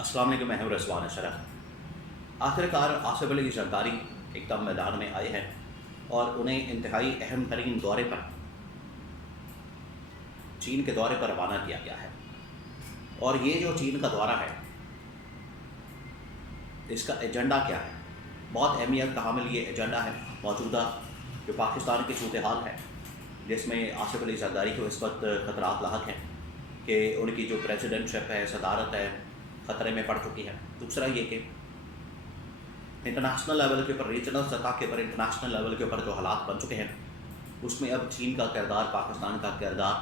السلام علیکم، میں ہوں رضوان اشرف۔ آخرکار آصف علی زرداری ایک دم میدان میں آئے ہیں اور انہیں انتہائی اہم ترین دورے پر، چین کے دورے پر روانہ کیا گیا ہے۔ اور یہ جو چین کا دورہ ہے، اس کا ایجنڈا کیا ہے؟ بہت اہمیت کا حامل یہ ایجنڈا ہے موجودہ جو پاکستان کی صورتحال ہے، جس میں آصف علی زرداری کو اس وقت خطرات لاحق ہیں کہ ان کی جو پریزیڈنٹ شپ ہے، صدارت ہے، خطرے میں پڑ چکی ہے۔ دوسرا یہ کہ انٹرنیشنل لیول کے اوپر، ریجنل سطح کے اوپر، انٹرنیشنل لیول کے اوپر جو حالات بن چکے ہیں، اس میں اب چین کا کردار، پاکستان کا کردار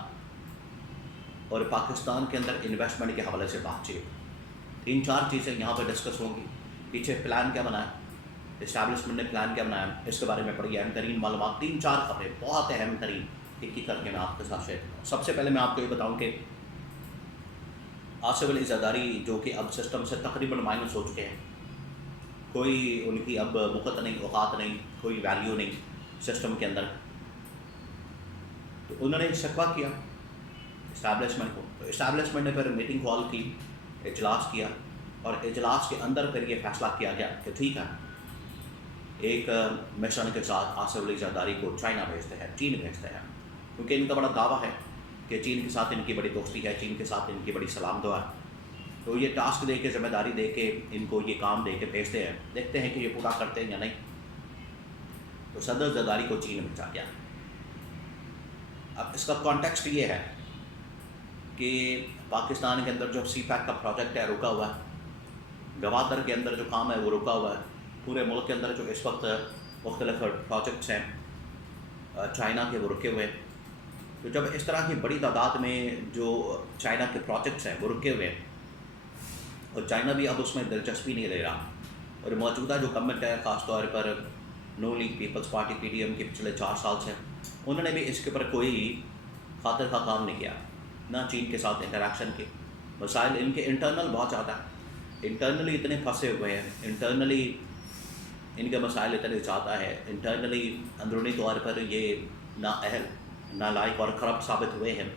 اور پاکستان کے اندر انویسٹمنٹ کے حوالے سے بات چیت، 3-4 چیزیں یہاں پہ ڈسکس ہوں گی۔ پیچھے پلان کیا بنا ہے، اسٹیبلشمنٹ نے پلان کیا بنایا، اس کے بارے میں بڑی اہم ترین معلومات، 3-4 خبریں بہت اہم ترین ایک ہی کر کے میں آپ کے ساتھ شیئر کروں گا۔ سب سے پہلے میں آپ کو یہ بتاؤں کہ آصف علی زرداری جو کہ اب سسٹم سے تقریباً مائنس ہو چکے ہیں، کوئی ان کی اب وقت نہیں، اوقات نہیں، کوئی ویلیو نہیں سسٹم کے اندر، تو انہوں نے شکوہ کیا اسٹیبلشمنٹ کو، تو اسٹیبلشمنٹ نے پھر میٹنگ کال کی، اجلاس کیا، اور اجلاس کے اندر پھر یہ فیصلہ کیا گیا کہ ٹھیک ہے، ایک مشن کے ساتھ آصف علی زرداری کو چائنا بھیجتے ہیں، چین بھیجتے ہیں، کیونکہ ان کا بڑا دعویٰ ہے کہ چین کے ساتھ ان کی بڑی دوستی ہے، چین کے ساتھ ان کی بڑی سلام دعا ہے۔ تو یہ ٹاسک دے کے، ذمہ داری دے کے، ان کو یہ کام دے کے بھیجتے ہیں، دیکھتے ہیں کہ یہ پورا کرتے ہیں یا نہیں۔ تو صدر زرداری کو چین بھیجا گیا۔ اب اس کا کانٹیکسٹ یہ ہے کہ پاکستان کے اندر جو سی پیک کا پروجیکٹ ہے رکا ہوا ہے، گوادر کے اندر جو کام ہے وہ رکا ہوا ہے، پورے ملک کے اندر جو اس وقت مختلف پروجیکٹس ہیں چائنا کے، وہ رکے ہوئے ہیں۔ تو جب اس طرح کی بڑی تعداد میں جو چائنا کے پروجیکٹس ہیں وہ رکے ہوئے ہیں، اور چائنا بھی اب اس میں دلچسپی نہیں لے رہا، اور موجودہ جو گورنمنٹ ہے، خاص طور پر نون لیگ پیپلز پارٹی PDM کے پچھلے 4 سال سے، انہوں نے بھی اس کے اوپر کوئی خاطر کا کام نہیں کیا، نہ چین کے ساتھ انٹریکشن کے۔ مسائل ان کے انٹرنل بہت زیادہ ہیں، انٹرنلی اتنے پھنسے ہوئے ہیں، انٹرنلی ان کے مسائل اتنے زیادہ ہیں، انٹرنلی اندرونی طور پر یہ نااہل، نالائق اور کرپٹ ثابت ہوئے ہیں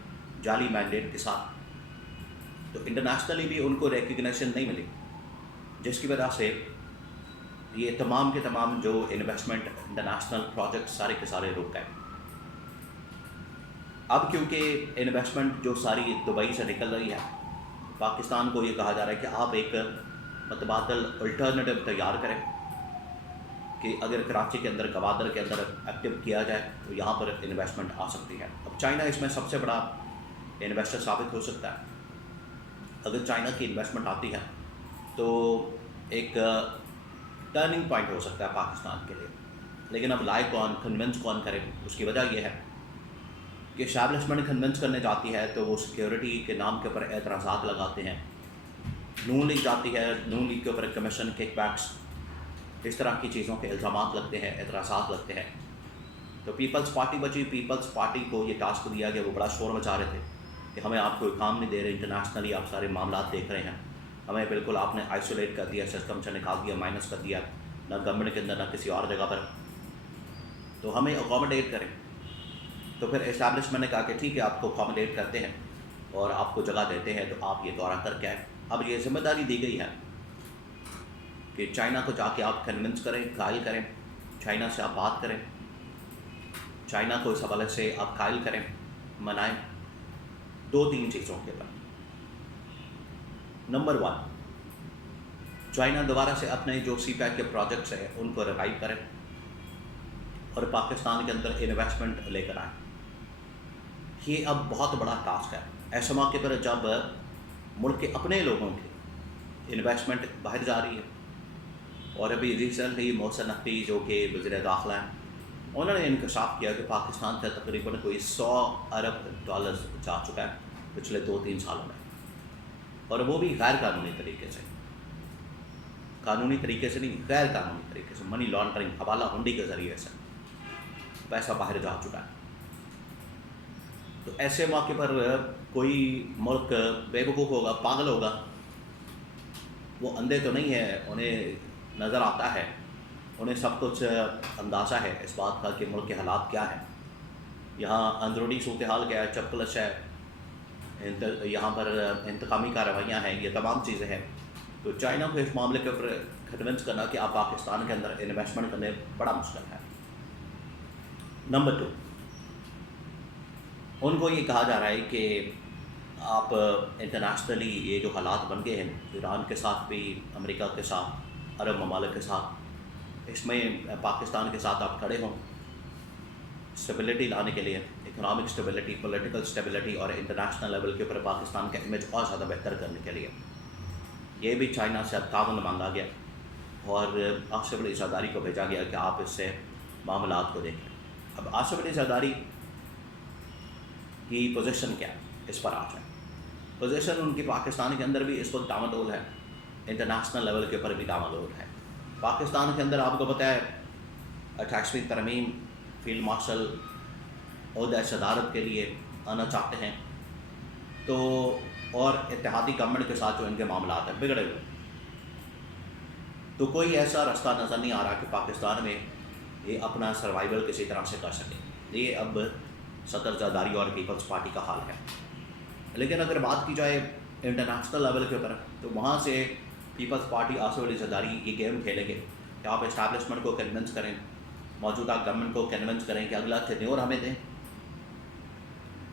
جعلی مینڈیٹ کے ساتھ۔ تو انٹرنیشنلی بھی ان کو ریکگنیشن نہیں ملی، جس کی وجہ سے یہ تمام کے تمام جو انویسٹمنٹ، انٹرنیشنل پروجیکٹ سارے کے سارے رک گئے۔ اب کیونکہ انویسٹمنٹ جو ساری دبئی سے نکل رہی ہے، پاکستان کو یہ کہا جا رہا ہے کہ آپ ایک متبادل الٹرنیٹو تیار کریں کہ اگر کراچی کے اندر، گوادر کے اندر ایکٹیو کیا جائے تو یہاں پر انویسٹمنٹ آ سکتی ہے۔ اب چائنا اس میں سب سے بڑا انویسٹر ثابت ہو سکتا ہے۔ اگر چائنا کی انویسٹمنٹ آتی ہے تو ایک ٹرننگ پوائنٹ ہو سکتا ہے پاکستان کے لیے، لیکن اب لائے کون، کنونس کون کرے؟ اس کی وجہ یہ ہے کہ اسٹیبلشمنٹ کنونس کرنے جاتی ہے تو وہ سیکیورٹی کے نام کے اوپر اعتراضات لگاتے ہیں، نون لیگ جاتی ہے، نون لیگ کے اوپر کمیشن، کک بیکس، اس طرح کی چیزوں کے الزامات لگتے ہیں، اعتراضات لگتے ہیں۔ تو پیپلز پارٹی بچی، پیپلز پارٹی کو یہ ٹاسک دیا گیا، وہ بڑا شور مچا رہے تھے کہ ہمیں آپ کوئی کام نہیں دے رہے، انٹرنیشنلی آپ سارے معاملات دیکھ رہے ہیں، ہمیں بالکل آپ نے آئسولیٹ کر دیا، سسٹم سے نکال دیا، مائنس کر دیا، نہ گورنمنٹ کے اندر نہ کسی اور جگہ پر، تو ہمیں اکوموڈیٹ کریں۔ تو پھر اسٹیبلشمنٹ نے کہا کہ ٹھیک ہے، آپ کو اکوموڈیٹ کرتے ہیں اور آپ کو جگہ دیتے ہیں، تو آپ یہ دورہ کر کے آئیں۔ اب یہ ذمہ داری دی گئی ہے کہ چائنا کو جا کے آپ کنونس کریں، قائل کریں، چائنا سے آپ بات کریں، چائنا کو اس حوالے سے آپ قائل کریں، منائیں 2-3 چیزوں کے اوپر۔ نمبر 1، چائنا دوبارہ سے اپنے جو سی پیک کے پروجیکٹس ہیں ان کو ریوائیو کریں اور پاکستان کے اندر انویسٹمنٹ لے کر آئیں۔ یہ اب بہت بڑا ٹاسک ہے ایسے موقع پر جب ملک کے اپنے لوگوں کی انویسٹمنٹ باہر جا رہی ہے۔ اور ابھی ریسنٹلی محسن نقوی جو کہ وزیر داخلہ ہیں، انہوں نے انکشاف کیا کہ پاکستان سے تقریباً کوئی $100 ارب جا چکا ہے پچھلے 2-3 سالوں میں، اور وہ بھی غیر قانونی طریقے سے، قانونی طریقے سے نہیں، غیر قانونی طریقے سے، منی لانڈرنگ، حوالہ ہنڈی کے ذریعے سے پیسہ باہر جا چکا ہے۔ تو ایسے موقع پر کوئی ملک بے وقوف ہوگا، پاگل ہوگا، وہ اندھے تو نہیں ہے، انہیں نظر آتا ہے، انہیں سب کچھ اندازہ ہے اس بات کا کہ ملک کے حالات کیا ہیں، یہاں اندرونی صورتحال کیا ہے، چپکلش ہے، یہاں پر انتقامی کارروائیاں ہیں، یہ تمام چیزیں ہیں۔ تو چائنا کو اس معاملے کے اوپر کنونس کرنا کہ آپ پاکستان کے اندر انویسٹمنٹ کرنے بڑا مشکل ہے۔ نمبر 2، ان کو یہ کہا جا رہا ہے کہ آپ انٹرنیشنلی یہ جو حالات بن گئے ہیں ایران کے ساتھ بھی، امریکہ کے ساتھ، عرب ممالک کے ساتھ، اس میں پاکستان کے ساتھ آپ کھڑے ہوں اسٹیبلٹی لانے کے لیے، اکنامک اسٹیبلٹی، پولیٹیکل اسٹیبلٹی اور انٹرنیشنل لیول کے اوپر پاکستان کا امیج اور زیادہ بہتر کرنے کے لیے۔ یہ بھی چائنا سے اب تعاون مانگا گیا اور آصف علی زرداری کو بھیجا گیا کہ آپ اس سے معاملات کو دیکھیں۔ اب آصف علی زرداری کی پوزیشن کیا ہے اس پر آ جائیں۔ پوزیشن ان کی پاکستان کے اندر بھی اس وقت ڈاماڈول ہے، انٹرنیشنل لیول کے اوپر بھی ڈاماڈول ہے۔ پاکستان کے اندر آپ کو پتہ ہے 28ویں ترمیم فیلڈ مارشل عہدہ صدارت کے لیے آنا چاہتے ہیں، تو اور اتحادی گورنمنٹ کے ساتھ جو ان کے معاملات ہیں بگڑے ہوئے، تو کوئی ایسا رستہ نظر نہیں آ رہا کہ پاکستان میں یہ اپنا سروائیول کسی طرح سے کر سکے۔ یہ اب صدر زرداری اور پیپلز پارٹی کا حال ہے۔ لیکن اگر بات کی جائے انٹرنیشنل لیول کے اوپر، تو وہاں سے پیپلز پارٹی آصف علی زرداری یہ گیم کھیلیں گے کہ آپ اسٹیبلشمنٹ کو کنونس کریں، موجودہ گورنمنٹ کو کنونس کریں کہ اگلا ٹینیور ہمیں دیں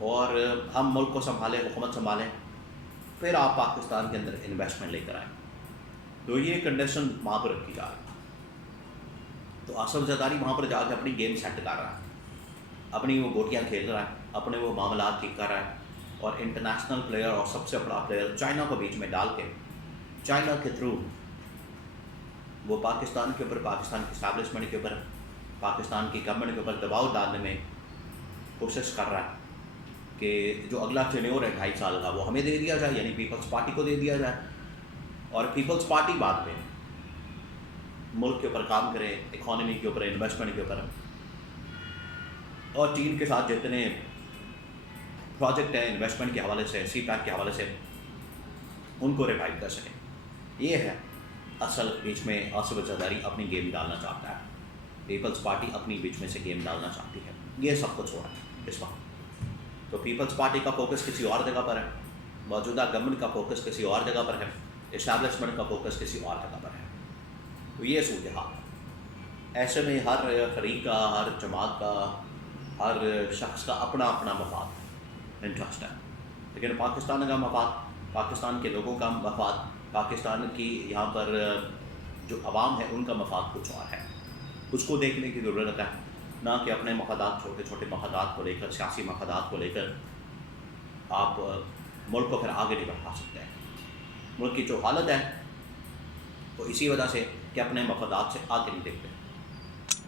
اور ہم ملک کو سنبھالیں، حکومت سنبھالیں، پھر آپ پاکستان کے اندر انویسٹمنٹ لے کر آئیں۔ تو یہ کنڈیشن وہاں پر رکھی جا رہی ہے۔ تو آصف زرداری وہاں پر جا کے اپنی گیم سیٹ کر رہا ہے، اپنی وہ گوٹیاں کھیل رہا ہے، اپنے وہ معاملات ٹھیک کر رہا ہے، اور انٹرنیشنل پلیئر اور سب سے بڑا پلیئر چائنا کو بیچ میں ڈال کے چائنا کے تھرو وہ پاکستان کے اوپر، پاکستان کی اسٹیبلشمنٹ کے اوپر، پاکستان کی گورنمنٹ کے اوپر دباؤ ڈالنے میں کوشش کر رہا ہے کہ جو اگلا ٹینیور ہے 2.5 سال کا وہ ہمیں دے دیا جائے، یعنی پیپلز پارٹی کو دے دیا جائے، اور پیپلز پارٹی بعد میں ملک کے اوپر کام کرے، اکانومی کے اوپر، انویسٹمنٹ کے اوپر، اور چین کے ساتھ جتنے پروجیکٹ ہیں انویسٹمنٹ کے حوالے سے، سی پیک کے حوالے سے، ان کو ریوائیو کر سکیں۔ یہ ہے اصل بیچ میں آصف زرداری اپنی گیم ڈالنا چاہتا ہے، پیپلز پارٹی اپنی بیچ میں سے گیم ڈالنا چاہتی ہے۔ یہ سب کچھ ہو رہا ہے اس وقت۔ تو پیپلز پارٹی کا فوکس کسی اور جگہ پر ہے، موجودہ گورنمنٹ کا فوکس کسی اور جگہ پر ہے، اسٹیبلشمنٹ کا فوکس کسی اور جگہ پر ہے۔ تو یہ صورتحال ہے۔ ایسے میں ہر فریق کا، ہر جماعت کا، ہر شخص کا اپنا اپنا مفاد، انٹرسٹ ہے، لیکن پاکستان کا مفاد، پاکستان کے لوگوں کا مفاد، پاکستان کی یہاں پر جو عوام ہے ان کا مفاد کچھ اور ہے۔ اس کو دیکھنے کی ضرورت ہے، نہ کہ اپنے مفادات، چھوٹے چھوٹے مفادات کو لے کر، سیاسی مفادات کو لے کر آپ ملک کو پھر آگے نہیں بڑھا سکتے ہیں۔ ملک کی جو حالت ہے وہ اسی وجہ سے کہ اپنے مفادات سے آگے نہیں دیکھتے۔